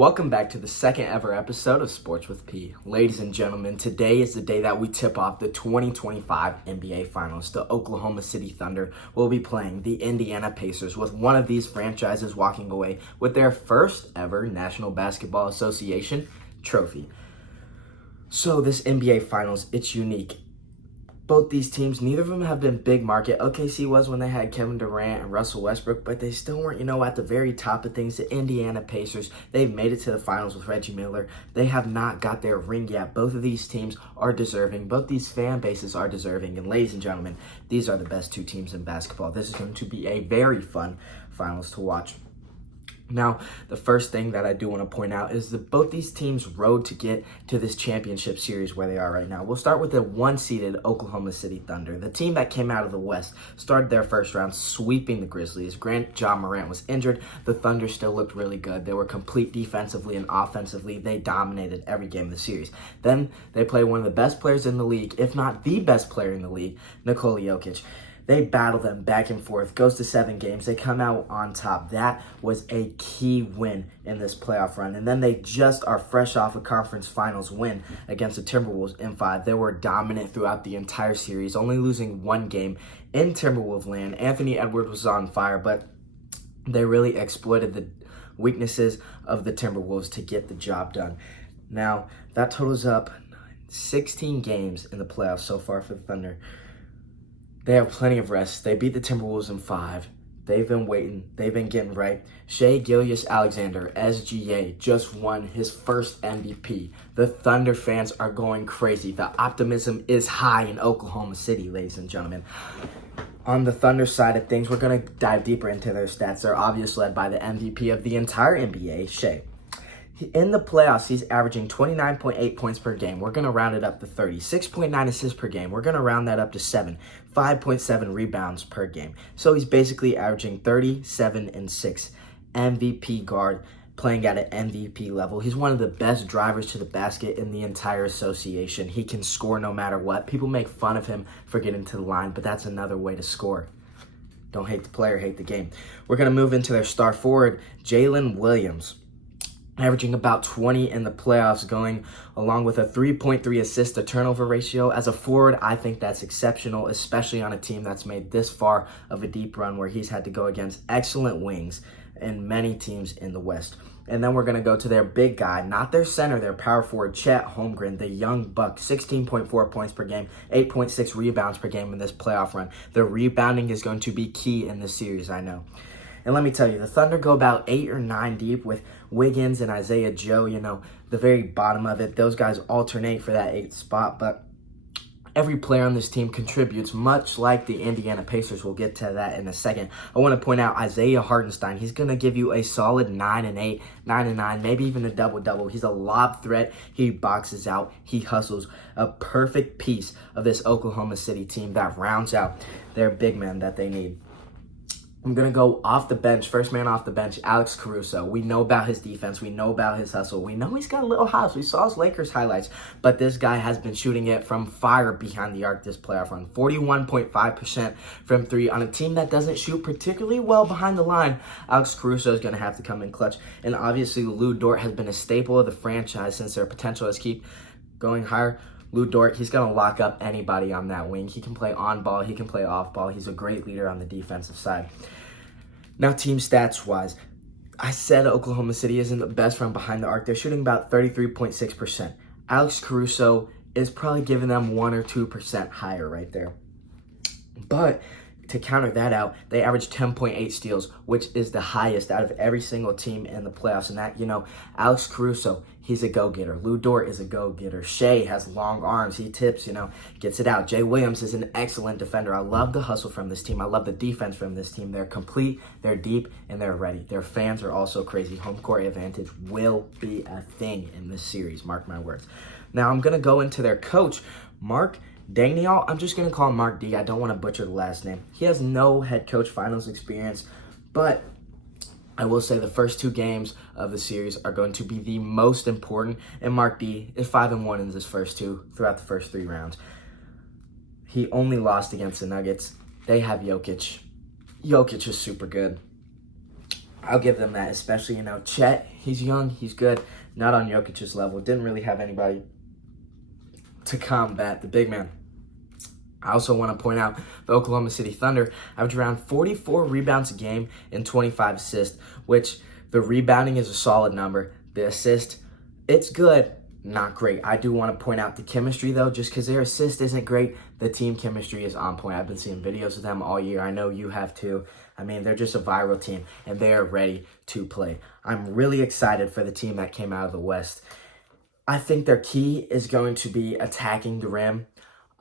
Welcome back to the second ever episode of Sports with P. Ladies and gentlemen, today is the day that we tip off the 2025 NBA Finals. The Oklahoma City Thunder will be playing the Indiana Pacers, with one of these franchises walking away with their first ever National Basketball Association trophy. So this NBA Finals, it's unique. Both these teams, neither of them have been big market. OKC was when they had Kevin Durant and Russell Westbrook, but they still weren't, at the very top of things. The Indiana Pacers, they've made it to the finals with Reggie Miller. They have not got their ring yet. Both of these teams are deserving. Both these fan bases are deserving. And ladies and gentlemen, these are the best two teams in basketball. This is going to be a very fun finals to watch. Now, the first thing that I do want to point out is that both these teams rode to get to this championship series where they are right now. We'll start with the one-seeded Oklahoma City Thunder. The team that came out of the West started their first round sweeping the Grizzlies. Ja Morant was injured. The Thunder still looked really good. They were complete defensively and offensively. They dominated every game of the series. Then they played one of the best players in the league, if not the best player in the league, Nikola Jokic. They battle them back and forth, goes to 7 games. They come out on top. That was a key win in this playoff run. And then they just are fresh off a conference finals win against the Timberwolves in 5. They were dominant throughout the entire series, only losing 1 game in Timberwolves land. Anthony Edwards was on fire, but they really exploited the weaknesses of the Timberwolves to get the job done. Now, that totals up 16 games in the playoffs so far for the Thunder. They have plenty of rest. They beat the Timberwolves in 5. They've been waiting. They've been getting right. Shai Gilgeous-Alexander, SGA, just won his first MVP. The Thunder fans are going crazy. The optimism is high in Oklahoma City, ladies and gentlemen. On the Thunder side of things, we're going to dive deeper into their stats. They're obviously led by the MVP of the entire NBA, Shai. In the playoffs, he's averaging 29.8 points per game. We're going to round it up to 30. 6.9 assists per game. We're going to round that up to 7. 5.7 rebounds per game. So he's basically averaging 37 and 6. MVP guard playing at an MVP level. He's one of the best drivers to the basket in the entire association. He can score no matter what. People make fun of him for getting to the line, but that's another way to score. Don't hate the player, hate the game. We're going to move into their star forward, Jalen Williams, averaging about 20 in the playoffs, going along with a 3.3 assist to turnover ratio. As a forward, I think that's exceptional, especially on a team that's made this far of a deep run where he's had to go against excellent wings and many teams in the West. And then we're going to go to their big guy, not their center, their power forward, Chet Holmgren, the young buck, 16.4 points per game, 8.6 rebounds per game in this playoff run. The rebounding is going to be key in this series, I know. And let me tell you, the Thunder go about 8 or 9 deep with Wiggins and Isaiah Joe, the very bottom of it. Those guys alternate for that 8th spot, but every player on this team contributes, much like the Indiana Pacers. We'll get to that in a second. I want to point out Isaiah Hartenstein. He's going to give you a solid 9 and 8, 9 and 9, maybe even a double-double. He's a lob threat. He boxes out. He hustles. A perfect piece of this Oklahoma City team that rounds out their big man that they need. I'm going to go off the bench, first man off the bench, Alex Caruso. We know about his defense. We know about his hustle. We know he's got a little house. We saw his Lakers highlights, but this guy has been shooting it from fire behind the arc this playoff run. 41.5% from 3 on a team that doesn't shoot particularly well behind the line. Alex Caruso is going to have to come in clutch, and obviously Lu Dort has been a staple of the franchise since their potential has keep going higher. Lu Dort, he's going to lock up anybody on that wing. He can play on ball. He can play off ball. He's a great leader on the defensive side. Now, team stats-wise, I said Oklahoma City isn't the best from behind the arc. They're shooting about 33.6%. Alex Caruso is probably giving them 1 or 2% higher right there. But to counter that out, they average 10.8 steals, which is the highest out of every single team in the playoffs. And that, Alex Caruso, he's a go-getter. Lu Dort is a go-getter. Shai has long arms. He tips, gets it out. Jay Williams is an excellent defender. I love the hustle from this team. I love the defense from this team. They're complete, they're deep, and they're ready. Their fans are also crazy. Home court advantage will be a thing in this series. Mark my words. Now, I'm going to go into their coach, Mark Daigneault. I'm just going to call him Mark D. I don't want to butcher the last name. He has no head coach finals experience, but I will say the first 2 games of the series are going to be the most important, and Mark D is 5-1 in his first 2 throughout the first 3 rounds. He only lost against the Nuggets. They have Jokic. Jokic is super good. I'll give them that, especially, Chet, he's young, he's good, not on Jokic's level. Didn't really have anybody to combat the big man. I also want to point out the Oklahoma City Thunder average around 44 rebounds a game and 25 assists, which the rebounding is a solid number. The assist, it's good, not great. I do want to point out the chemistry, though, just because their assist isn't great, the team chemistry is on point. I've been seeing videos of them all year. I know you have too. I mean, they're just a viral team, and they are ready to play. I'm really excited for the team that came out of the West. I think their key is going to be attacking the rim.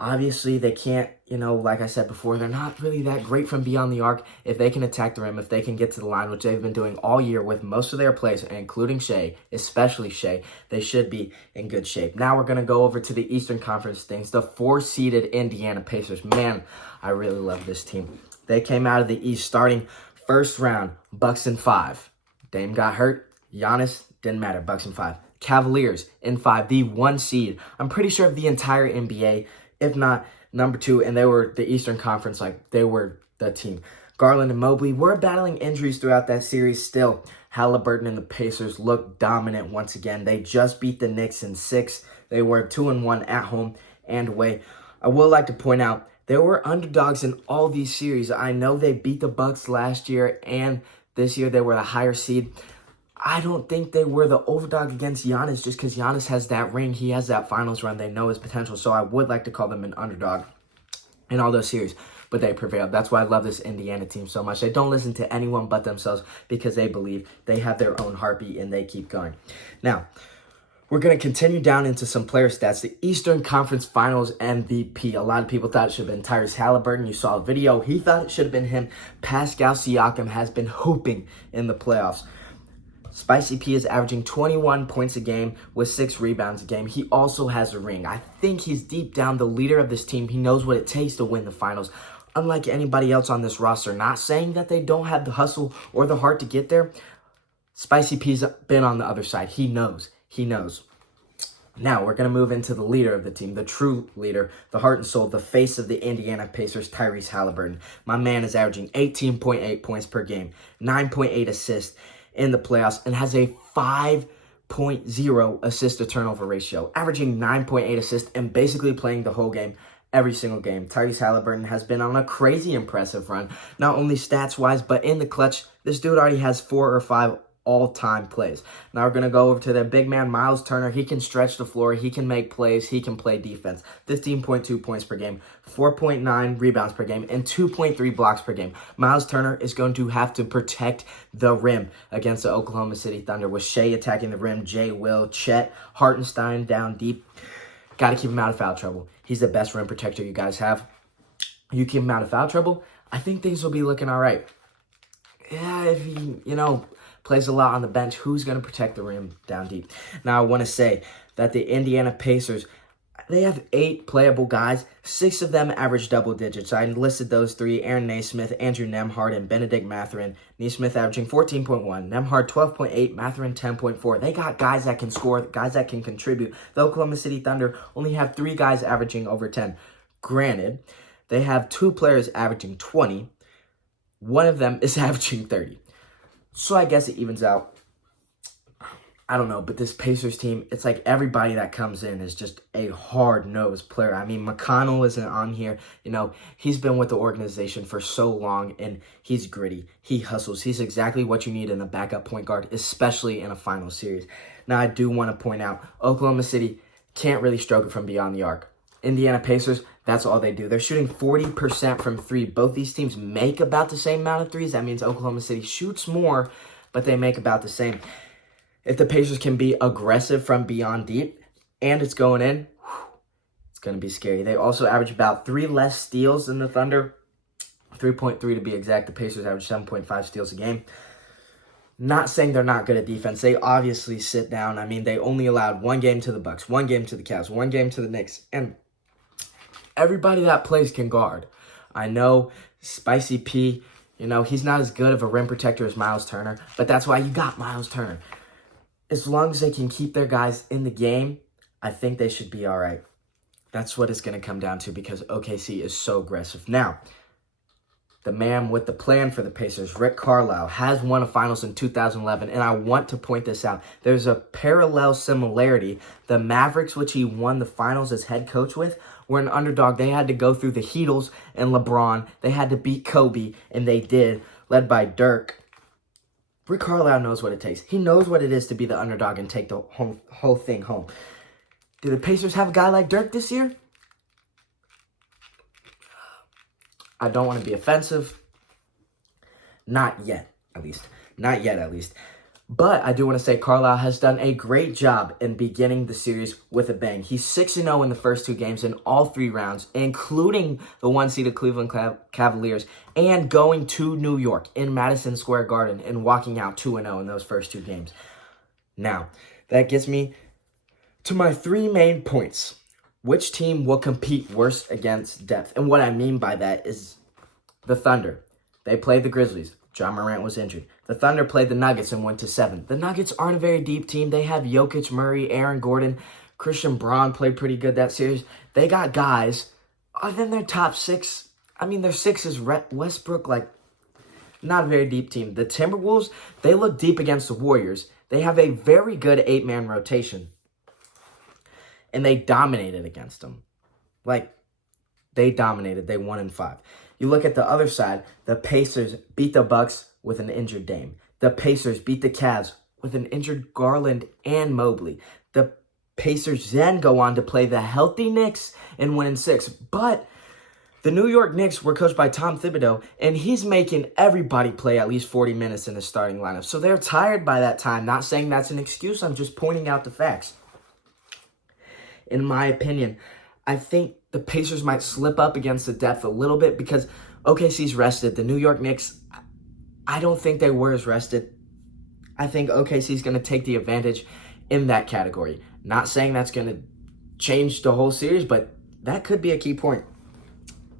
Obviously, they can't, like I said before, they're not really that great from beyond the arc. If they can attack the rim, if they can get to the line, which they've been doing all year with most of their plays, including Shai, especially Shai, they should be in good shape. Now we're going to go over to the Eastern Conference things. The 4-seeded Indiana Pacers. Man, I really love this team. They came out of the East starting first round, Bucks in 5. Dame got hurt. Giannis, didn't matter, Bucks in 5. Cavaliers in 5, the 1 seed. I'm pretty sure of the entire NBA, if not number 2, and they were the Eastern Conference, they were the team. Garland and Mobley were battling injuries throughout that series still. Halliburton and the Pacers looked dominant once again. They just beat the Knicks in 6. They were 2-1 at home and away. I would like to point out, they were underdogs in all these series. I know they beat the Bucks last year, and this year they were the higher seed. I don't think they were the overdog against Giannis just because Giannis has that ring. He has that finals run. They know his potential. So I would like to call them an underdog in all those series. But they prevailed. That's why I love this Indiana team so much. They don't listen to anyone but themselves because they believe they have their own heartbeat and they keep going. Now, we're going to continue down into some player stats. The Eastern Conference Finals MVP. A lot of people thought it should have been Tyrese Halliburton. You saw a video. He thought it should have been him. Pascal Siakam has been hooping in the playoffs. Spicy P is averaging 21 points a game with 6 rebounds a game. He also has a ring. I think he's deep down the leader of this team. He knows what it takes to win the finals. Unlike anybody else on this roster, not saying that they don't have the hustle or the heart to get there. Spicy P's been on the other side. He knows. He knows. Now, we're going to move into the leader of the team, the true leader, the heart and soul, the face of the Indiana Pacers, Tyrese Halliburton. My man is averaging 18.8 points per game, 9.8 assists in the playoffs, and has a 5.0 assist to turnover ratio, averaging 9.8 assists and basically playing the whole game, every single game. Tyrese Halliburton has been on a crazy impressive run, not only stats-wise, but in the clutch. This dude already has 4 or 5 all-time plays. Now we're going to go over to their big man, Miles Turner. He can stretch the floor. He can make plays. He can play defense. 15.2 points per game, 4.9 rebounds per game, and 2.3 blocks per game. Miles Turner is going to have to protect the rim against the Oklahoma City Thunder with Shai attacking the rim, Jay Will, Chet, Hartenstein down deep. Got to keep him out of foul trouble. He's the best rim protector you guys have. You keep him out of foul trouble, I think things will be looking all right. Yeah, if he, plays a lot on the bench, who's going to protect the rim down deep? Now, I want to say that the Indiana Pacers, they have 8 playable guys. 6 of them average double digits. I listed those 3, Aaron Naismith, Andrew Nembhard, and Benedict Mathurin. Naismith averaging 14.1, Nembhard 12.8, Mathurin 10.4. They got guys that can score, guys that can contribute. The Oklahoma City Thunder only have 3 guys averaging over 10. Granted, they have 2 players averaging 20. One of them is averaging 30. So I guess it evens out. I don't know, but this Pacers team, it's like everybody that comes in is just a hard-nosed player. I mean, McConnell isn't on here. He's been with the organization for so long, and he's gritty. He hustles. He's exactly what you need in a backup point guard, especially in a final series. Now, I do want to point out, Oklahoma City can't really stroke it from beyond the arc. Indiana Pacers, that's all they do. They're shooting 40% from 3. Both these teams make about the same amount of threes. That means Oklahoma City shoots more, but they make about the same. If the Pacers can be aggressive from beyond deep and it's going in, it's going to be scary. They also average about 3 less steals than the Thunder. 3.3 to be exact. The Pacers average 7.5 steals a game. Not saying they're not good at defense. They obviously sit down. I mean, they only allowed 1 game to the Bucks, 1 game to the Cavs, 1 game to the Knicks. And everybody that plays can guard. I know Spicy P, he's not as good of a rim protector as Miles Turner, but that's why you got Miles Turner. As long as they can keep their guys in the game, I think they should be all right. That's what it's going to come down to because OKC is so aggressive. Now, the man with the plan for the Pacers, Rick Carlisle, has won a finals in 2011, and I want to point this out. There's a parallel similarity. The Mavericks, which he won the finals as head coach with, were an underdog. They had to go through the Heatles and LeBron. They had to beat Kobe, and they did, led by Dirk. Rick Carlisle knows what it takes. He knows what it is to be the underdog and take the whole thing home. Do the Pacers have a guy like Dirk this year? I don't want to be offensive. Not yet, at least. Not yet, at least. But I do want to say Carlisle has done a great job in beginning the series with a bang. He's 6-0 in the first 2 games in all 3 rounds, including the 1-seeded Cleveland Cavaliers, and going to New York in Madison Square Garden and walking out 2-0 in those first 2 games. Now, that gets me to my 3 main points. Which team will compete worse against depth? And what I mean by that is the Thunder. They played the Grizzlies. John Morant was injured. The Thunder played the Nuggets and went to 7. The Nuggets aren't a very deep team. They have Jokic, Murray, Aaron Gordon. Christian Braun played pretty good that series. They got guys. Other than their top 6, I mean, their 6 is Westbrook, not a very deep team. The Timberwolves, they look deep against the Warriors. They have a very good 8-man rotation. And they dominated against them. They dominated. They won in 5. You look at the other side, the Pacers beat the Bucks with an injured Dame. The Pacers beat the Cavs with an injured Garland and Mobley. The Pacers then go on to play the healthy Knicks and win in 6. But the New York Knicks were coached by Tom Thibodeau, and he's making everybody play at least 40 minutes in the starting lineup. So they're tired by that time. Not saying that's an excuse. I'm just pointing out the facts. In my opinion, I think the Pacers might slip up against the depth a little bit because OKC's rested. The New York Knicks, I don't think they were as rested. I think OKC's going to take the advantage in that category. Not saying that's going to change the whole series, but that could be a key point.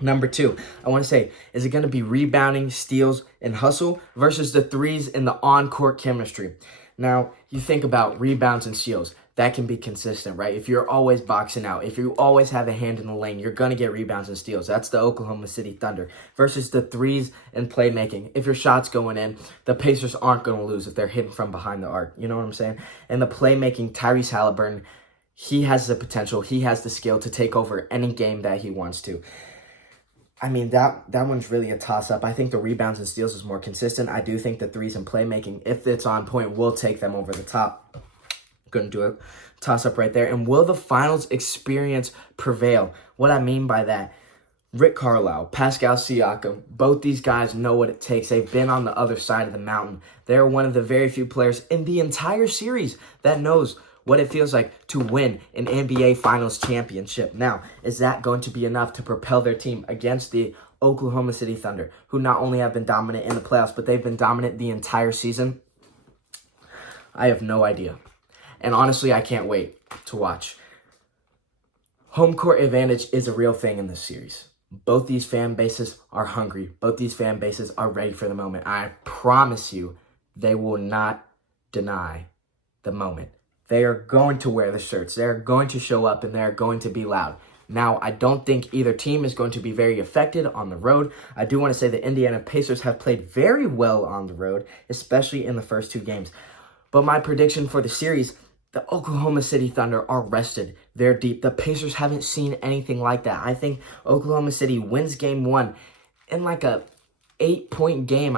Number 2, I want to say, is it going to be rebounding, steals, and hustle versus the threes and the on-court chemistry? Now, you think about rebounds and steals. That can be consistent, right? If you're always boxing out, if you always have a hand in the lane, you're going to get rebounds and steals. That's the Oklahoma City Thunder versus the threes and playmaking. If your shot's going in, the Pacers aren't going to lose if they're hitting from behind the arc. You know what I'm saying? And the playmaking, Tyrese Halliburton, he has the potential. He has the skill to take over any game that he wants to. I mean, that one's really a toss-up. I think the rebounds and steals is more consistent. I do think the threes and playmaking, if it's on point, will take them over the top. Going to do a toss-up right there. And will the finals experience prevail? What I mean by that, Rick Carlisle, Pascal Siakam, both these guys know what it takes. They've been on the other side of the mountain. They're one of the very few players in the entire series that knows what it feels like to win an NBA Finals championship. Now, is that going to be enough to propel their team against the Oklahoma City Thunder, who not only have been dominant in the playoffs, but they've been dominant the entire season? I have no idea. And honestly, I can't wait to watch. Home court advantage is a real thing in this series. Both these fan bases are hungry. Both these fan bases are ready for the moment. I promise you, they will not deny the moment. They are going to wear the shirts. They're going to show up and they're going to be loud. Now, I don't think either team is going to be very affected on the road. I do want to say the Indiana Pacers have played very well on the road, especially in the first 2 games. But my prediction for the series, the Oklahoma City Thunder are rested. They're deep. The Pacers haven't seen anything like that. I think Oklahoma City wins game 1 in like a 8-point game.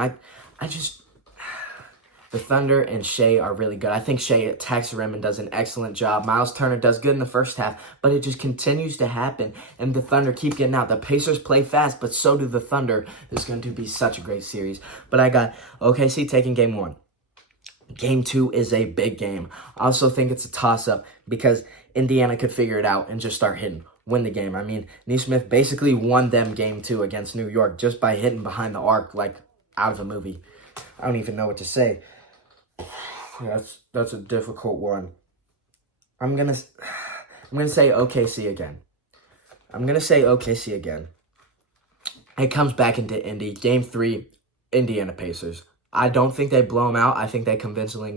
The Thunder and Shea are really good. I think Shea attacks the rim and does an excellent job. Miles Turner does good in the first half, but it just continues to happen, and the Thunder keep getting out. The Pacers play fast, but so do the Thunder. It's going to be such a great series. But I got OKC taking game 1. Game 2 is a big game. I also think it's a toss-up because Indiana could figure it out and just start hitting, win the game. I mean, Nesmith basically won them game 2 against New York just by hitting behind the arc like out of a movie. I don't even know what to say. That's a difficult one. I'm gonna say OKC again. It comes back into Indy. Game 3, Indiana Pacers. I don't think they blow them out. I think they convincingly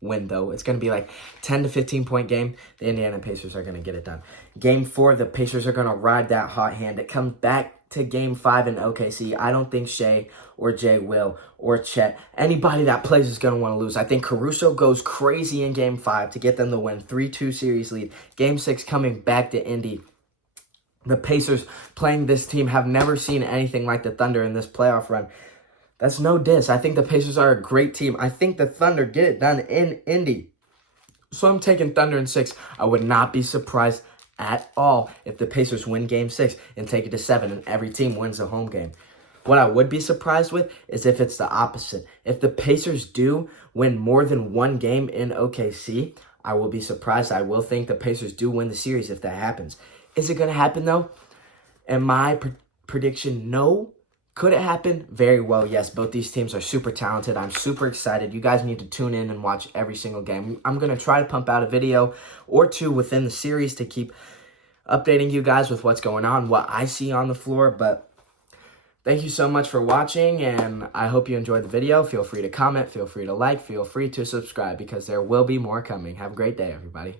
win, though. It's going to be like 10 to 15 point game. The Indiana Pacers are going to get it done. Game 4, the Pacers are going to ride that hot hand. It comes back to Game 5 in OKC. I don't think Shea or Jay will or Chet, anybody that plays is going to want to lose. I think Caruso goes crazy in Game 5 to get them the win. 3-2 series lead. Game 6 coming back to Indy. The Pacers playing this team have never seen anything like the Thunder in this playoff run. That's no diss. I think the Pacers are a great team. I think the Thunder get it done in Indy. So I'm taking Thunder in 6. I would not be surprised at all if the Pacers win Game 6 and take it to 7 and every team wins the home game. What I would be surprised with is if it's the opposite. If the Pacers do win more than one game in OKC, I will be surprised. I will think the Pacers do win the series if that happens. Is it going to happen, though? And my prediction, no. Could it happen? Very well, yes. Both these teams are super talented. I'm super excited. You guys need to tune in and watch every single game. I'm going to try to pump out a video or two within the series to keep updating you guys with what's going on, what I see on the floor. But thank you so much for watching, and I hope you enjoyed the video. Feel free to comment, feel free to like, feel free to subscribe, because there will be more coming. Have a great day, everybody.